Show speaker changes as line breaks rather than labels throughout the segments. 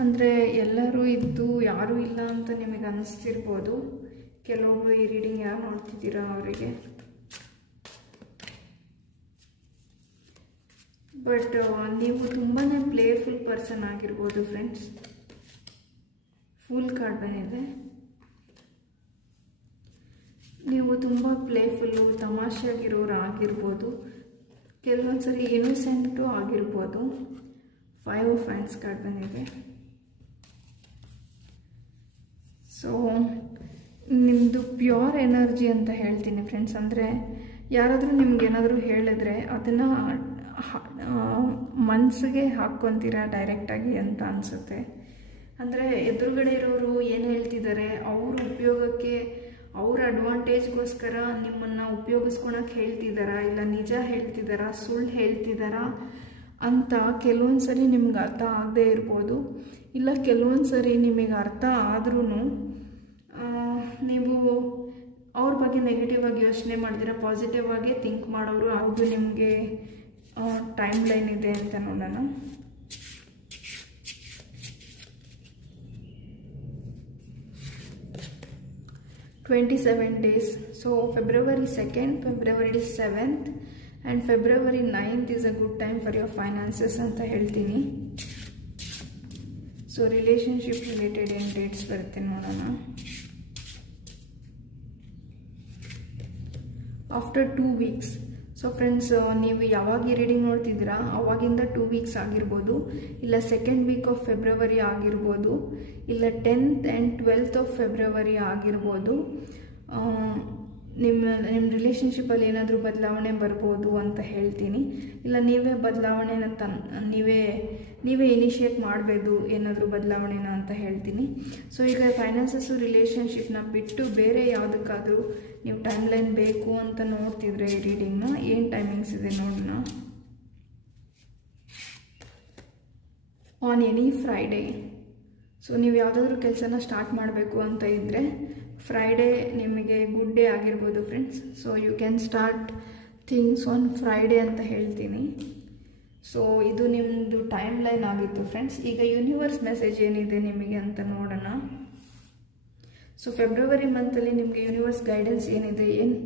ಅಂದರೆ ಎಲ್ಲರೂ ಇದ್ದು ಯಾರೂ ಇಲ್ಲ ಅಂತ ನಿಮಗೆ ಅನ್ನಿಸ್ತಿರ್ಬೋದು ಕೆಲವೊಬ್ಬರು ಈ ರೀಡಿಂಗ್ ಯಾರು ನೋಡ್ತಿದ್ದೀರಾ ಅವರಿಗೆ? ಬಟ್ ನೀವು ತುಂಬಾ ಪ್ಲೇಫುಲ್ ಪರ್ಸನ್ ಆಗಿರ್ಬೋದು ಫ್ರೆಂಡ್ಸ್. ಫುಲ್ ಕಾರ್ಡ್ ಬಂದಿದೆ. ನೀವು ತುಂಬ ಪ್ಲೇಫುಲ್ಲು ತಮಾಷೆಯಾಗಿರೋರು ಆಗಿರ್ಬೋದು. ಕೆಲವೊಂದು ಸರಿ ಇನ್ನೋಸೆಂಟು ಆಗಿರ್ಬೋದು. ಫೈವ್ ಫ್ಯಾನ್ಸ್ ಕಾರ್ಡ್ ಬಂದಿದೆ. ಸೊ ನಿಮ್ಮದು ಪ್ಯೂರ್ ಎನರ್ಜಿ ಅಂತ ಹೇಳ್ತೀನಿ ಫ್ರೆಂಡ್ಸ್ ಅಂದರೆ ಯಾರಾದರೂ ನಿಮ್ಗೇನಾದರೂ ಹೇಳಿದ್ರೆ ಅದನ್ನು ಮನಸ್ಸಿಗೆ ಹಾಕ್ಕೊತೀರಾ ಡೈರೆಕ್ಟಾಗಿ ಅಂತ ಅನಿಸುತ್ತೆ. ಅಂದರೆ ಎದುರುಗಡೆ ಇರೋರು ಏನು ಹೇಳ್ತಿದ್ದಾರೆ ಅವ್ರ ಉಪಯೋಗಕ್ಕೆ, ಅವ್ರ ಅಡ್ವಾಂಟೇಜ್ಗೋಸ್ಕರ ನಿಮ್ಮನ್ನು ಉಪಯೋಗಿಸ್ಕೊಳಕ್ಕೆ ಹೇಳ್ತಿದ್ದಾರಾ ಇಲ್ಲ ನಿಜ ಹೇಳ್ತಿದ್ದಾರಾ ಸುಳ್ಳು ಹೇಳ್ತಿದ್ದಾರಾ ಅಂತ ಕೆಲವೊಂದು ಸರಿ ನಿಮ್ಗೆ ಅರ್ಥ ಆಗದೇ ಇರ್ಬೋದು. ಇಲ್ಲ, ಕೆಲವೊಂದು ಸರಿ ನಿಮಗೆ ಅರ್ಥ ಆದ್ರೂ ನೀವು ಅವ್ರ ಬಗ್ಗೆ ನೆಗೆಟಿವ್ ಆಗಿ ಯೋಚನೆ ಮಾಡಿದಿರ ಪಾಸಿಟಿವ್ ಆಗಿ ಥಿಂಕ್ ಮಾಡೋರು ಅದು ನಿಮಗೆ ಟೈಮ್ ಲೈನ್ ಇದೆ ಅಂತ ನೋಡೋಣ. Twenty seven days so February second February seventh and February ninth is a good time for your finances ಅಂತ ಹೇಳ್ತೀನಿ. ಸೊ ರಿಲೇಷನ್ಶಿಪ್ ರಿಲೇಟೆಡ್ ಏನು ಡೇಟ್ಸ್ ಬರುತ್ತೆ ನೋಡೋಣ. After two weeks so friends ನೀವು ಯಾವಾಗ ಈ ರೀಡಿಂಗ್ ನೋಡ್ತಿದ್ದೀರಾ? ಅವಾಗಿಂದ ಟೂ ವೀಕ್ಸ್ ಆಗಿರ್ಬೋದು. ಇಲ್ಲ ಸೆಕೆಂಡ್ ವೀಕ್ ಆಫ್ ಫೆಬ್ರವರಿ ಆಗಿರ್ಬೋದು. ಇಲ್ಲ tenth and twelfth of February ಆಗಿರ್ಬೋದು. ನಿಮ್ಮ ನಿಮ್ಮ ರಿಲೇಷನ್ಶಿಪ್ಪಲ್ಲಿ ಏನಾದರೂ ಬದಲಾವಣೆ ಬರ್ಬೋದು ಅಂತ ಹೇಳ್ತೀನಿ. ಇಲ್ಲ, ನೀವೇ ಬದಲಾವಣೆನ ತನ್, ನೀವೇ ನೀವೇ ಇನಿಷಿಯೇಟ್ ಮಾಡಬೇಕು ಏನಾದರೂ ಬದಲಾವಣೆನ ಅಂತ ಹೇಳ್ತೀನಿ. ಸೊ ಈಗ ಫೈನಾನ್ಸಸ್ಸು ರಿಲೇಷನ್ಶಿಪ್ನ ಬಿಟ್ಟು ಬೇರೆ ಯಾವುದಕ್ಕಾದರೂ ನೀವು ಟೈಮ್ ಲೈನ್ ಬೇಕು ಅಂತ ನೋಡ್ತಿದ್ರೆ ಈ ರೀಡಿಂಗ್ನ ಏನು ಟೈಮಿಂಗ್ಸ್ ಇದೆ ನೋಡೋಣ. ಆನ್ ಎನಿ ಫ್ರೈಡೇ ಸೊ ನೀವು ಯಾವುದಾದ್ರೂ ಕೆಲಸನ ಸ್ಟಾರ್ಟ್ ಮಾಡಬೇಕು ಅಂತ ಇದ್ದರೆ ಫ್ರೈಡೇ ನಿಮಗೆ ಗುಡ್ ಡೇ ಆಗಿರ್ಬೋದು friends so you can start things on Friday ಅಂತ ಹೇಳ್ತೀನಿ. ಸೊ ಇದು ನಿಮ್ಮದು ಟೈಮ್ ಲೈನ್ ಆಗಿತ್ತು ಫ್ರೆಂಡ್ಸ್ ಈಗ ಯೂನಿವರ್ಸ್ ಮೆಸೇಜ್ ಏನಿದೆ ನಿಮಗೆ ಅಂತ ನೋಡೋಣ. ಸೊ ಫೆಬ್ರವರಿ ಮಂತಲ್ಲಿ ನಿಮಗೆ ಯೂನಿವರ್ಸ್ ಗೈಡೆನ್ಸ್ ಏನಿದೆ, ಏನು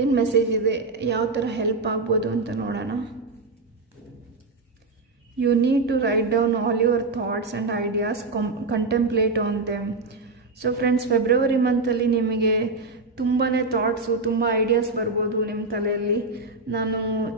ಏನು ಮೆಸೇಜ್ ಇದೆ, ಯಾವ ಥರ ಹೆಲ್ಪ್ ಆಗ್ಬೋದು ಅಂತ ನೋಡೋಣ. Need to write down all your thoughts and ideas con contemplate on them so friends February ಮಂತಲ್ಲಿ ನಿಮಗೆ ತುಂಬಾ ಥಾಟ್ಸು ತುಂಬ ಐಡಿಯಾಸ್ ಬರ್ಬೋದು ನಿಮ್ಮ ತಲೆಯಲ್ಲಿ. ನಾನು